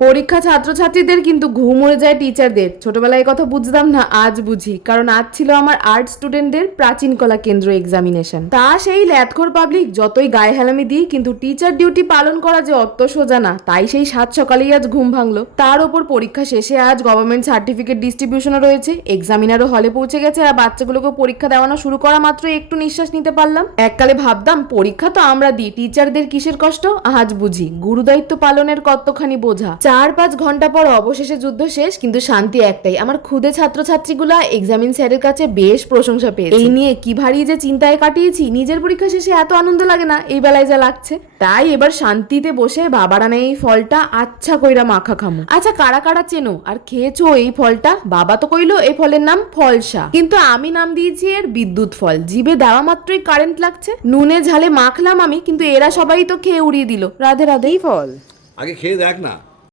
পরীক্ষা ছাত্রছাত্রীদের কিন্তু ঘুম উড়ে যায় টিচারদের ছোটবেলায় কথা বুঝতাম না, আজ বুঝি। কারণ আজ ছিল আমার আর্ট স্টুডেন্টদের প্রাচীন কলা কেন্দ্র এক্সামিনেশন তা সেই ল্যাথখোর পাবলিক যতই গায়ে হেলামি দিই, কিন্তু টিচার ডিউটি পালন করা যে অত সোজা না, তাই সেই সাত সকালেই আজ ঘুম ভাঙলো। তার ওপর পরীক্ষা শেষে আজ গভর্নমেন্ট সার্টিফিকেট ডিস্ট্রিবিউশনও রয়েছে। এক্সামিনারও হলে পৌঁছে গেছে আর বাচ্চাগুলোকে পরীক্ষা দেওয়ানো শুরু করা মাত্র একটু নিঃশ্বাস নিতে পারলাম। এককালে ভাবতাম, পরীক্ষা তো আমরা দিই টিচারদের কিসের কষ্ট? আজ বুঝি। গুরুদায়িত্ব পালনের কতখানি বোঝা। চার পাঁচ ঘণ্টা পর অবশেষে যুদ্ধ শেষ কিন্তু শান্তি একটাই। আমার ক্ষুদে ছাত্রছাত্রীগুলা এক্সামিন স্যারের কাছে বেশ প্রশংসা পেয়েছে। এই নিয়ে কি ভারী যে চিন্তায় কাটিয়েছি নিজের পরীক্ষা শেষে এত আনন্দ লাগে না এই বেলায় যা লাগছে। তাই এবার শান্তিতে বসে বাবারা নেই এই ফলটা আচ্ছা কইরা মাখা খামু। আচ্ছা কারা কারা চেনো? আর খেয়েছো এই ফলটা? বাবা তো কইলো এই ফলের নাম ফলসা। কিন্তু আমি নাম দিয়েছি এর বিদ্যুৎ ফল। জিভে দেওয়া মাত্রই কারেন্ট লাগছে। নুনে ঝালে মাখলাম আমি কিন্তু এরা সবাই তো খেয়ে উড়িয়ে দিল। রাধে রাধে। এই ফল? আগে খেয়ে দেখ না।